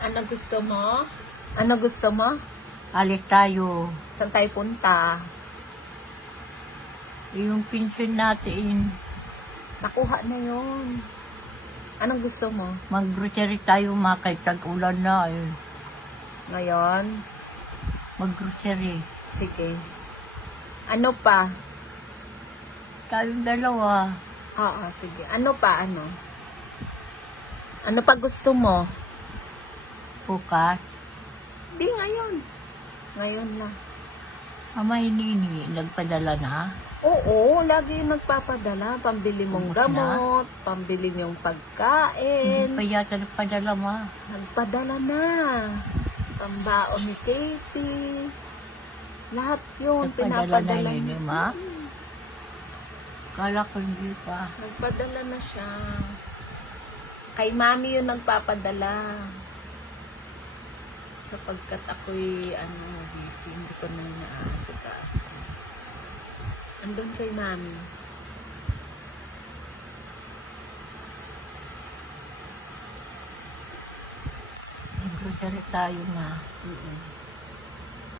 Ano gusto mo? Ano gusto mo? Alis tayo. Saan tayo punta? Yung pension natin, Nakuha na yun. Anong gusto mo? mag-grocery tayo mga kahit tag-ulan na. Eh. Ngayon? Mag-grocery. Sige. Ano pa? Tayong dalawa. Oo, sige. Ano pa? Ano? Ano pa gusto mo? Bukas. Di ngayon. Ngayon lang. Ama hinini, nagpadala na. Oo, lagi yung nagpapadala. Pambili mong Ubus na? gamot, pambili yung Hindi pagkain. pa yata nagpadala ma. Nagpadala na. Pambaon ni Casey. Lahat yun, Nagpadala na pinapadala yun niya. eh, ma. Kala ko hindi pa. Nagpadala na siya. Kay mami yun nagpapadala. Sapagkat ako'y, ano, busy, hindi ko na inaasikaso. Andun kay mami. Mag-grocery tayo ma. Mm-mm.